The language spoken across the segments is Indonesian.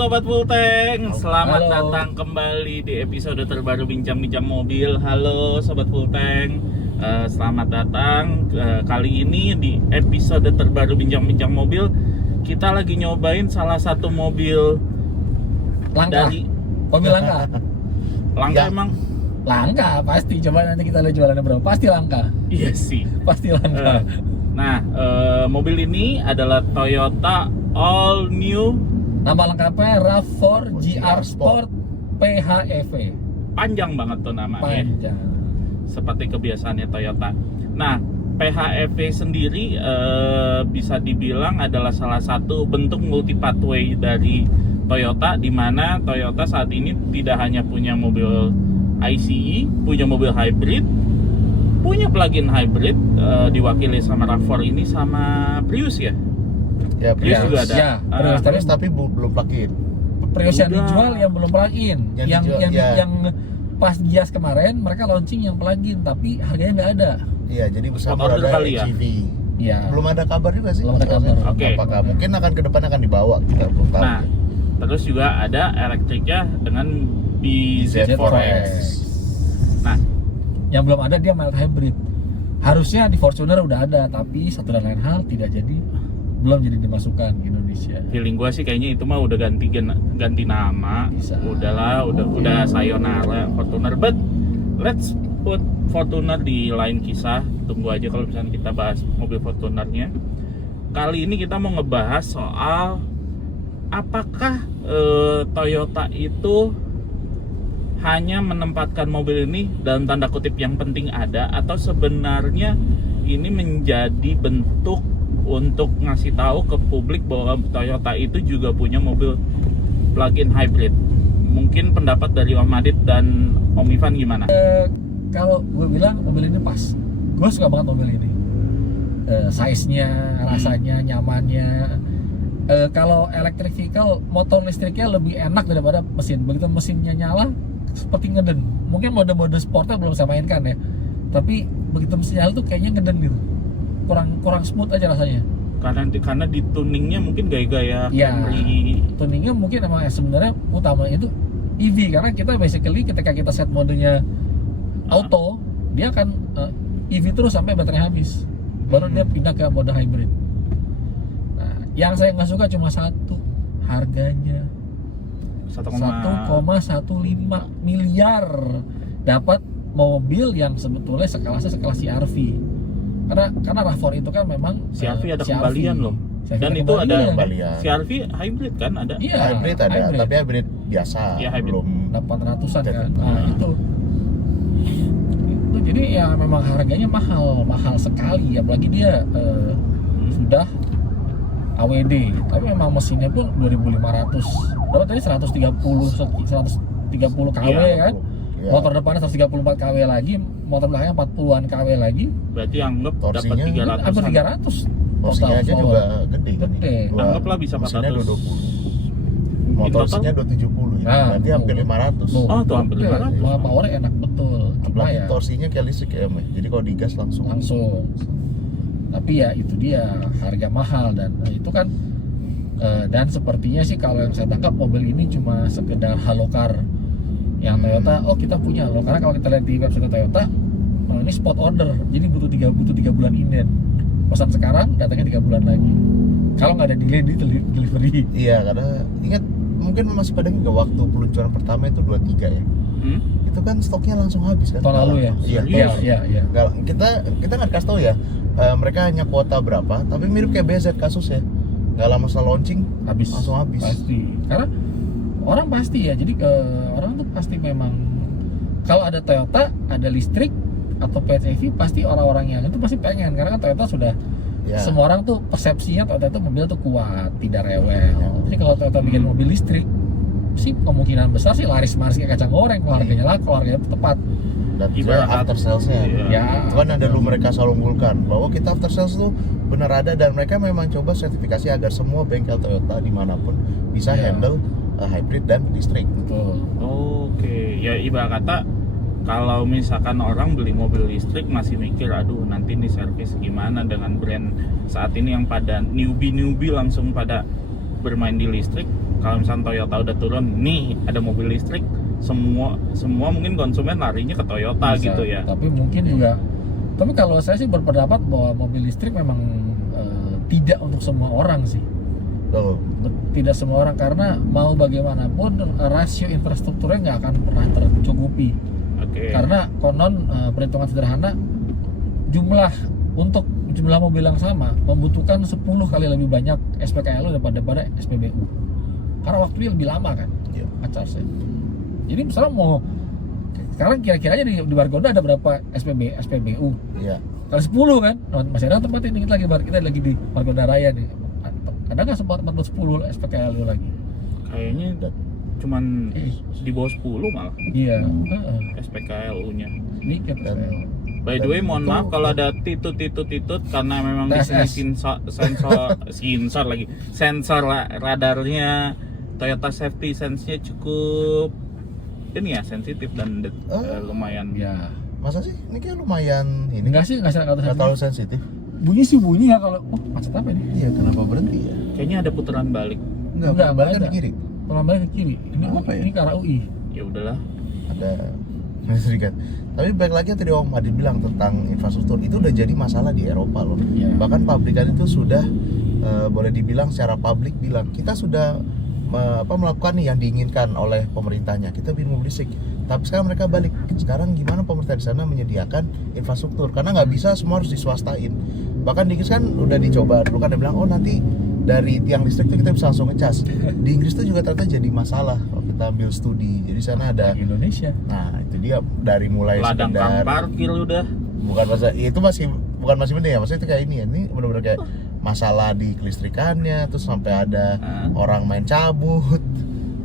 Sobat Full Tank, selamat Halo. datang kembali di episode terbaru Bincang-Bincang Mobil. Halo Sobat Full Tank, selamat datang. Kali ini di episode terbaru Bincang-Bincang Mobil, kita lagi nyobain salah satu mobil Langka. dari Mobil langka. langka Ya. emang? Langka pasti. Coba nanti kita lihat jualannya berapa. Pasti langka. Iya sih. Pasti langka. Nah, mobil ini adalah Toyota All New. Nama lengkapnya RAV4 GR Sport PHEV. Panjang banget tuh namanya. Panjang. Seperti kebiasaannya Toyota. Nah, PHEV sendiri bisa dibilang adalah salah satu bentuk multi pathway dari Toyota, di mana Toyota saat ini tidak hanya punya mobil ICE, punya mobil hybrid, punya plug-in hybrid, diwakili sama RAV4 ini sama Prius ya. Ya, Prius Prius juga ada. Ya, Prius Prius tapi belum plug-in. Prius yang Udah. dijual yang belum plug-in. Yang Yang dijual, yang, ya. yang pas Gias kemarin mereka launching yang plug-in tapi harganya nggak ada. Iya, jadi besar Sport order ada kali ya? HEV. Iya. Belum ada kabar juga sih. Belum ada kabar. Oke. Apakah mungkin akan ke depan akan dibawa, kita belum tahu. Nah, terus juga ada elektriknya dengan BZ4X. Nah, Yang belum ada dia mild hybrid. Harusnya di Fortuner udah ada, tapi satu dan lain hal tidak jadi, belum jadi dimasukkan ke Indonesia. feeling gua sih kayaknya itu mah udah ganti nama. Bisa. Udahlah, udah sayonara Fortuner. But let's put Fortuner di lain kisah. Tunggu aja kalau misalnya kita bahas mobil Fortunernya. Kali ini kita mau ngebahas soal apakah Toyota itu hanya menempatkan mobil ini dalam tanda kutip yang penting ada, atau sebenarnya ini menjadi bentuk untuk ngasih tahu ke publik bahwa Toyota itu juga punya mobil plug-in hybrid. Mungkin pendapat dari Om Adit dan Om Ivan gimana? Kalau gue bilang mobil ini pas, gue suka banget mobil ini. Size-nya, rasanya, nyamannya. Kalau electric vehicle, motor listriknya lebih enak daripada mesin. Begitu mesinnya nyala, seperti ngeden. Mungkin mode-mode sportnya belum saya mainkan ya, tapi begitu mesin nyala tuh kayaknya ngeden gitu. Kurang smooth aja rasanya. Karena di tuningnya mungkin gaya-gaya Iya. Camry. Tuningnya mungkin emang sebenarnya utamanya itu EV, karena kita basically ketika kita set modenya auto, dia akan EV terus sampai baterai habis, baru dia pindah ke mode hybrid. Nah, yang saya nggak suka cuma satu, harganya 1,15 miliar dapat mobil yang sebetulnya sekelasnya sekelas CR-V. Karena RAV4 itu kan memang CR-V ada CR-V. kembalian loh. CR-V Dan itu ada kembalian. CR-V hybrid kan ada. Iya, Hybrid ada, tapi hybrid biasa, Iya, hybrid. belum 800-an kan. Jadi, Nah, itu jadi ya memang harganya mahal sekali, apalagi dia sudah AWD, tapi memang mesinnya pun 2500. Berapa tadi 130 kW Iya, kan? ya. Motor depannya 134 kW lagi, motor belakangnya 40-an kW lagi, Berarti anggap dapat Torsinya 300. hampir 300. Torsinya aja power. juga gede kan. Gede. Anggaplah bisa Mesinnya 400. 220. Motor total? torsinya 270 ya. Nah, Berarti hampir 500. Oh, tuh hampir 500. Wah, powernya enak betul. Cuma Apalagi ya torsinya kayak listrik ya, jadi kalau digas langsung. Tapi ya itu dia, harga mahal. Dan itu kan dan sepertinya sih kalau yang saya tangkap mobil ini cuma sekedar halo car yang Toyota. Oh, kita punya halo, karena kalau kita lihat di website Toyota, ini spot order, jadi butuh 3 bulan inden. Pesan sekarang, datangnya 3 bulan lagi. Kalau nggak ada delay di delivery. Iya, karena ingat mungkin masih pada nggak waktu peluncuran pertama itu 23 ya. Itu kan stoknya langsung habis kan. Tahun lalu ya. Iya. Iya. Kita nggak kasih tahu ya. Mereka hanya kuota berapa, tapi mirip kayak BZ kasus ya. Nggak lama setelah launching langsung habis. Pasti. Karena orang pasti ya. Jadi orang tuh pasti memang kalau ada Toyota, ada listrik atau PHEV, pasti orang-orang yang itu pasti pengen, karena kan Toyota sudah Ya. semua orang tuh persepsinya Toyota itu mobil tuh kuat, tidak rewel. Jadi kalau Toyota bikin mobil listrik, sih kemungkinan besar sih laris kayak kacang goreng kalau harganya laku, kalau harganya tepat. Dan juga Ibarat after salesnya. Iya. Ya. Itu kan ada dulu mereka selalu unggulkan bahwa kita after sales tuh benar ada, dan mereka memang coba sertifikasi agar semua bengkel Toyota dimanapun bisa Ya. handle hybrid dan listrik. Betul. Oke, ya ibarat kata kalau misalkan orang beli mobil listrik masih mikir, aduh nanti nih servis gimana dengan brand saat ini yang pada newbie langsung pada bermain di listrik. Kalau misalnya Toyota udah turun, nih ada mobil listrik, semua mungkin konsumen larinya ke Toyota Bisa. gitu ya. Tapi mungkin juga, tapi kalau saya sih berpendapat bahwa mobil listrik memang tidak untuk semua orang sih. Tuh. Tidak semua orang, karena mau bagaimanapun rasio infrastrukturnya nggak akan pernah tercukupi. Oke. Karena konon perhitungan sederhana, jumlah mobil yang sama membutuhkan 10 kali lebih banyak SPKLU daripada SPBU. Karena waktunya lebih lama kan, Iya. ngecasnya. Jadi misalnya mau sekarang kira-kira aja di Margonda ada berapa SPBU? Iya. Kali 10 kan? Nah, masih ada tempat ini kita lagi di Margonda Raya nih. Ada nggak sempat 10 SPKLU lagi? Kayaknya cuman di bawah 10 malah Iya. SPKLU-nya. Dikit. Dan- By the way, mohon itu- maaf kalau ada titut karena memang di sini sensor radarnya Toyota Safety Sense-nya cukup ini ya, sensitif dan lumayan. Ya. Masa sih? Ini kayak lumayan ini. Enggak sih, enggak Terlalu sensitif. bunyi sih bunyi ya kalau macet apa ini? Iya, kenapa berhenti ya? Kayaknya ada putaran balik. Enggak, balik kan ada. di kiri. Pelan-pelan ke kiri. Ini Apa ya? Ini ke arah UI. Ya udahlah. Ada serikat. Tapi baik lagi yang tadi Om Adit bilang tentang infrastruktur, itu udah jadi masalah di Eropa loh. Iya. Bahkan pabrikan itu sudah boleh dibilang secara publik bilang kita sudah melakukan nih yang diinginkan oleh pemerintahnya, kita bikin mobil listrik. Tapi sekarang mereka balik, sekarang gimana pemerintah di sana menyediakan infrastruktur, karena nggak bisa semua harus diswastain. Bahkan di Inggris kan udah dicoba dulu kan, dia bilang oh nanti dari tiang listrik itu kita bisa langsung ngecas. Di Inggris itu juga ternyata jadi masalah kalau kita ambil studi. Jadi sana ada, Di Indonesia. nah itu dia dari mulai Ladang kang sekedar parkir udah. bukan masa itu bukan masih penting ya, maksudnya itu kayak ini ya, ini benar-benar kayak masalah di kelistrikannya, terus sampai ada orang main cabut,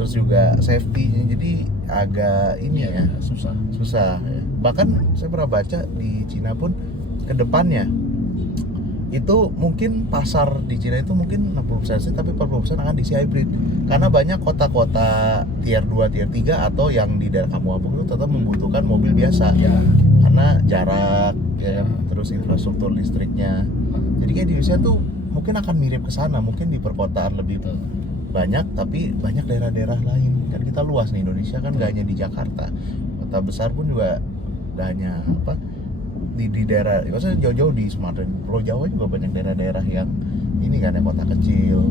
terus juga safety-nya, jadi agak ini ya susah ya. Bahkan saya pernah baca di Cina pun ke depannya itu mungkin pasar di Cina itu mungkin 60% sih, tapi 40% akan diisi hybrid, karena banyak kota-kota tier 2, tier 3 atau yang di daerah kampung-kampung itu tetap membutuhkan mobil biasa Ya. karena jarak ya kan, terus infrastruktur listriknya. Jadi kayak di Indonesia tuh mungkin akan mirip ke sana, mungkin di perkotaan lebih banyak, tapi banyak daerah-daerah lain. Kan kita luas nih, Indonesia kan gak hanya di Jakarta, kota besar pun juga gak hanya di daerah, maksudnya jauh-jauh di Sumatera, Pulau Jawa juga banyak daerah-daerah yang ini kan ya, kota kecil,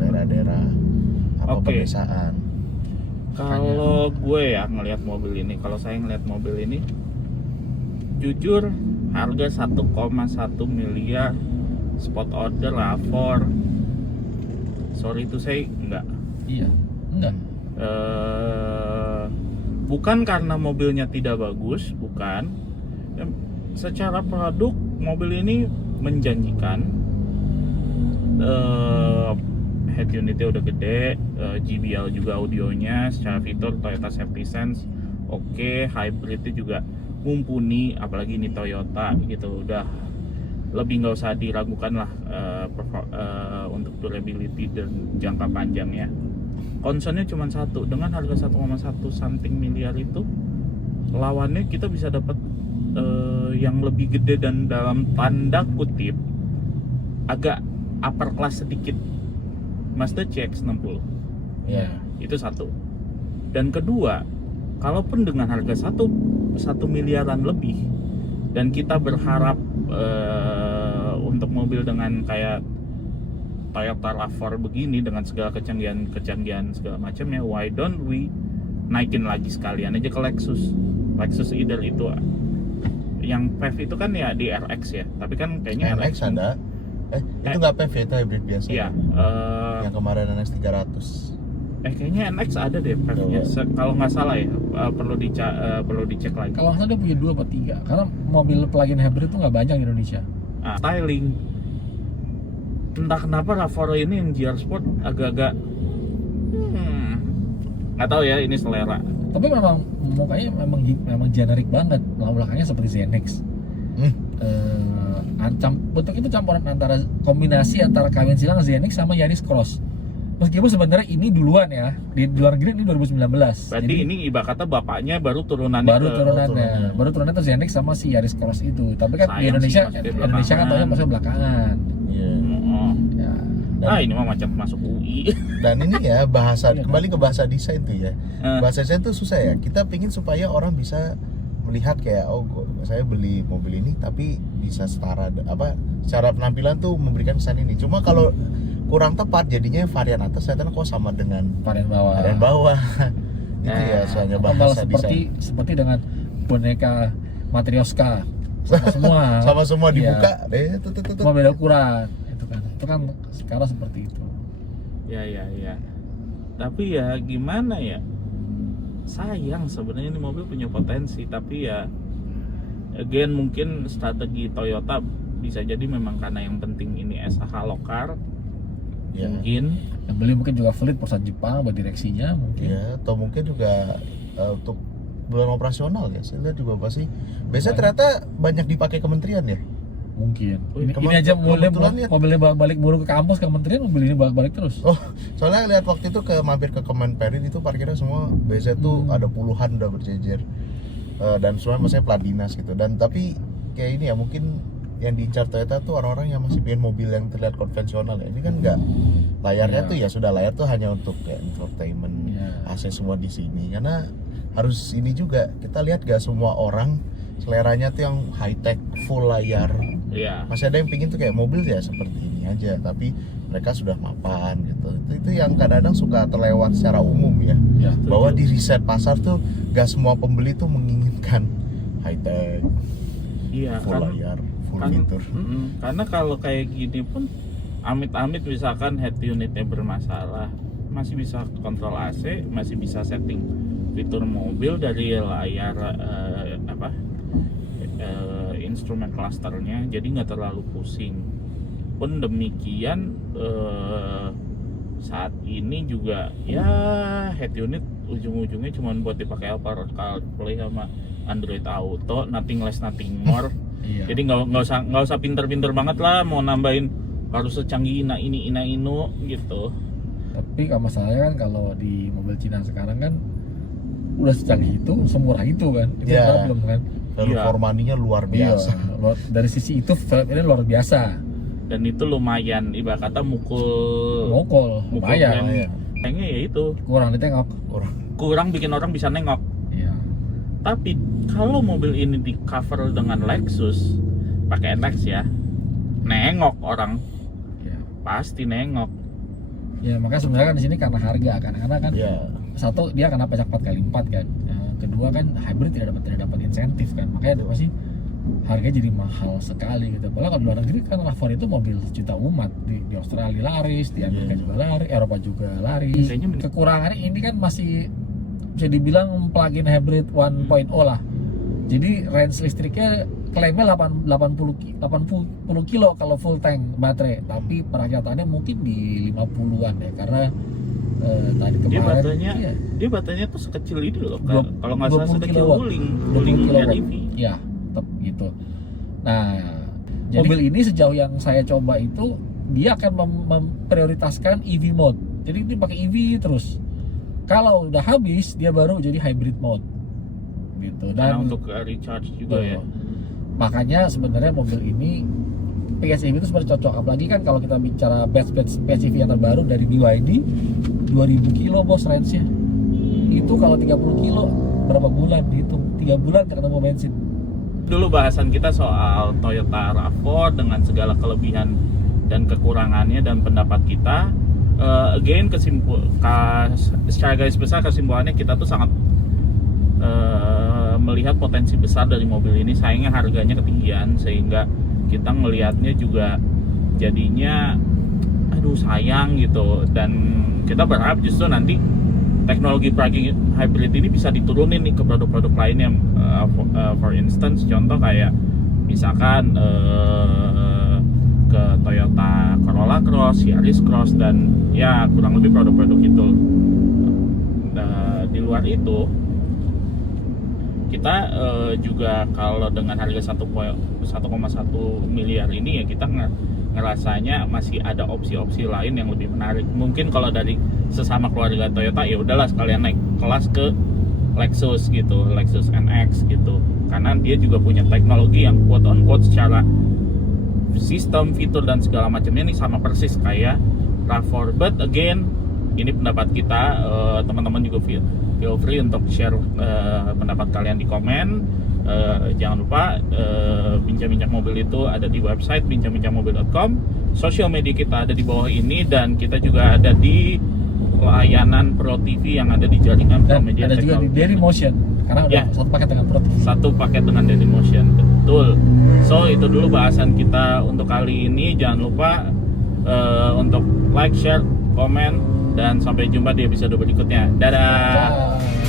daerah-daerah pedesaan. Kalau gue ya ngelihat mobil ini, kalau saya ngelihat mobil ini, jujur harga 1,1 miliar spot order RAV4, sorry itu saya enggak. Iya. Enggak. Bukan karena mobilnya tidak bagus, bukan. Secara produk mobil ini menjanjikan. Head unitnya udah gede, JBL juga audionya, secara fitur Toyota Safety Sense oke, hybridnya juga mumpuni, apalagi ini Toyota gitu, udah lebih nggak usah diragukan lah untuk durability dan jangka panjangnya. Concernnya cuma satu, dengan harga 1,1 something miliar itu lawannya kita bisa dapat yang lebih gede dan dalam tanda kutip agak upper class sedikit, Mazda CX-60. Iya. Itu satu. Dan kedua, kalaupun dengan harga 1 miliaran lebih dan kita berharap untuk mobil dengan kayak Toyota RAV4 begini dengan segala kecanggihan segala macamnya, why don't we naikin lagi sekalian aja ke Lexus either itu yang PHEV itu kan ya di RX ya, tapi kan kayaknya NX ada itu nggak PHEV, itu hybrid biasa. Iya, yang kemarin NX 300. kayaknya NX ada deh PHEV-nya. Kalau nggak salah ya, perlu dicek lagi. Kalau nggak salah dia punya 2 atau 3, karena mobil plug-in hybrid itu nggak banyak di Indonesia. Styling, entah kenapa RAV4 ini yang GR Sport agak-agak nggak tahu ya, ini selera. Tapi memang mukanya memang generik banget, belakangnya seperti ZNX. Bentuk itu campuran antara kombinasi antara kawin silang ZNX sama Yaris Cross. Meskipun sebenarnya ini duluan ya, di luar negeri ini 2019. Berarti ini ibarat kata bapaknya baru turunannya. Baru turunannya tuh ZNX sama si Yaris Cross itu. Tapi kan di Sayang Indonesia sih, maksudnya kan belakangan. tahunya maksudnya belakangan. Iya. Oh. Ya, Ini mah macam masuk UI. Dan ini ya bahasa Iya, kembali ke bahasa desain tuh ya. Bahasa desain tuh susah ya. Kita pingin supaya orang bisa melihat kayak saya beli mobil ini tapi bisa setara secara penampilan tuh memberikan kesan ini. Cuma kalau kurang tepat jadinya varian atas ternyata kok sama dengan varian bawah. varian bawah. Itu ya soalnya Atau malah bahasa desain. seperti dengan boneka Matryoshka sama semua Sama dibuka iya. tuh. Cuma beda ukuran itu kan sekarang seperti itu. Ya. Tapi ya gimana ya? Sayang sebenarnya ini mobil punya potensi, tapi ya again mungkin strategi Toyota bisa jadi memang karena yang penting ini as a halo car. Ya. Mungkin Yang beli mungkin juga Fleet perusahaan Jepang buat direksinya mungkin. Ya, atau mungkin juga untuk bulan operasional ya. Saya lihat juga pasti. Biasanya ternyata banyak dipakai kementerian ya. Mungkin. Wih, Ini aja kebetulan lihat. mobilnya balik mulu ke kampus kementerian, mobil ini balik terus. Oh, soalnya lihat waktu itu mampir ke Kemenperin itu parkirnya semua biasanya tuh ada puluhan udah berjejer. Dan semua maksudnya plat dinas gitu. Dan tapi kayak ini ya mungkin yang diincar Toyota tuh orang-orang yang masih pengen mobil yang terlihat konvensional ya. Ini kan enggak, layarnya tuh ya sudah, layar tuh hanya untuk kayak entertainment, AC semua di sini. Karena harus ini juga, kita lihat gak semua orang seleranya tuh yang high tech full layar. ya. Masih ada yang pingin tuh kayak mobil ya seperti ini aja, tapi mereka sudah mapan gitu. Itu yang kadang-kadang suka terlewat secara umum ya. Bahwa di riset pasar tuh gak semua pembeli tuh menginginkan high tech, Iya, full layar, full fitur. Karena kalau kayak gini pun amit-amit misalkan head unitnya bermasalah, masih bisa kontrol AC, masih bisa setting fitur mobil dari layar instrumen clusternya, jadi nggak terlalu pusing. Pun demikian saat ini juga ya head unit ujung-ujungnya cuma buat dipakai Apple CarPlay sama Android Auto, nothing less nothing more. Iya. Jadi nggak usah pinter-pinter banget lah mau nambahin harus secanggih ini gitu. Tapi kalau masalahnya kan kalau di mobil Cina sekarang kan udah secanggih itu, semurah itu kan. Itu Iya. sekarang belum kan. Value Iya. for money-nya luar biasa. Iya, dari sisi itu film ini luar biasa. Dan itu lumayan ibarat kata mukul Lumayan. brand. Kayaknya ya itu Kurang ditengok. kurang bikin orang bisa nengok. Iya. Tapi kalau mobil ini di cover dengan Lexus pakai NX ya, nengok orang, Iya. pasti nengok. Ya makanya sebenarnya kan di sini karena harga kan, karena kan Ya. satu dia kena pajak 4x4 kan. Kedua kan hybrid tidak dapat insentif kan, makanya pasti harganya jadi mahal sekali gitu. Padahal kalau di luar negeri kan RAV4 itu mobil juta umat, di Australia laris, di Amerika juga laris, Eropa juga laris. Kayaknya Kekurangannya ini kan masih bisa dibilang plug-in hybrid 1.0 lah. Jadi range listriknya klaimnya 80 kilo kalau full tank baterai, tapi perakyataannya mungkin di 50-an ya, karena tadi kemarin dia baterainya tuh sekecil ini loh, Dua- kalau nggak salah 20 sekecil kilowatt. wuling 20 kilowatt. REV. Ya, tetap gitu. Nah, mobil ini sejauh yang saya coba itu dia akan memprioritaskan EV mode. Jadi dia pakai EV terus. Kalau udah habis dia baru jadi hybrid mode. Gitu. Karena Dan untuk recharge juga ya. makanya sebenarnya mobil ini PHEV itu sebenarnya cocok, apalagi kan kalau kita bicara batch PHEV yang terbaru dari BYD 2000 kilo bos range-nya. Itu kalau 30 kilo berapa bulan dihitung? 3 bulan nggak ketemu bensin. Dulu bahasan kita soal Toyota RAV4 dengan segala kelebihan dan kekurangannya dan pendapat kita. Again secara garis besar kesimpulannya kita tuh sangat melihat potensi besar dari mobil ini. Sayangnya harganya ketinggian sehingga kita ngelihatnya juga jadinya aduh sayang gitu, dan kita berharap justru nanti teknologi plug-in hybrid ini bisa diturunin nih ke produk-produk lainnya. For instance contoh kayak misalkan ke Toyota Corolla Cross, Yaris Cross, dan ya kurang lebih produk-produk itu. Di luar itu kita juga kalau dengan harga 1,1 miliar ini ya kita ngerasanya masih ada opsi-opsi lain yang lebih menarik. Mungkin kalau dari sesama keluarga Toyota ya udahlah sekalian naik kelas ke Lexus gitu, Lexus NX gitu, karena dia juga punya teknologi yang quote on quote secara sistem, fitur dan segala macamnya ini sama persis kayak RAV4. But again, ini pendapat kita. Teman-teman juga feel free untuk share pendapat kalian di komen. Jangan lupa bincang-bincang mobil itu ada di website bincang-bincangmobil.com. Sosial media kita ada di bawah ini, dan kita juga ada di layanan Pro TV yang ada di jaringan Dan Promedia ada juga di Technology. Dailymotion karena udah Ya. satu paket dengan Pro TV. Satu paket dengan Dailymotion, betul. So itu dulu bahasan kita untuk kali ini. Jangan lupa untuk like, share, komen, dan sampai jumpa di episode berikutnya. Dadah. Bye.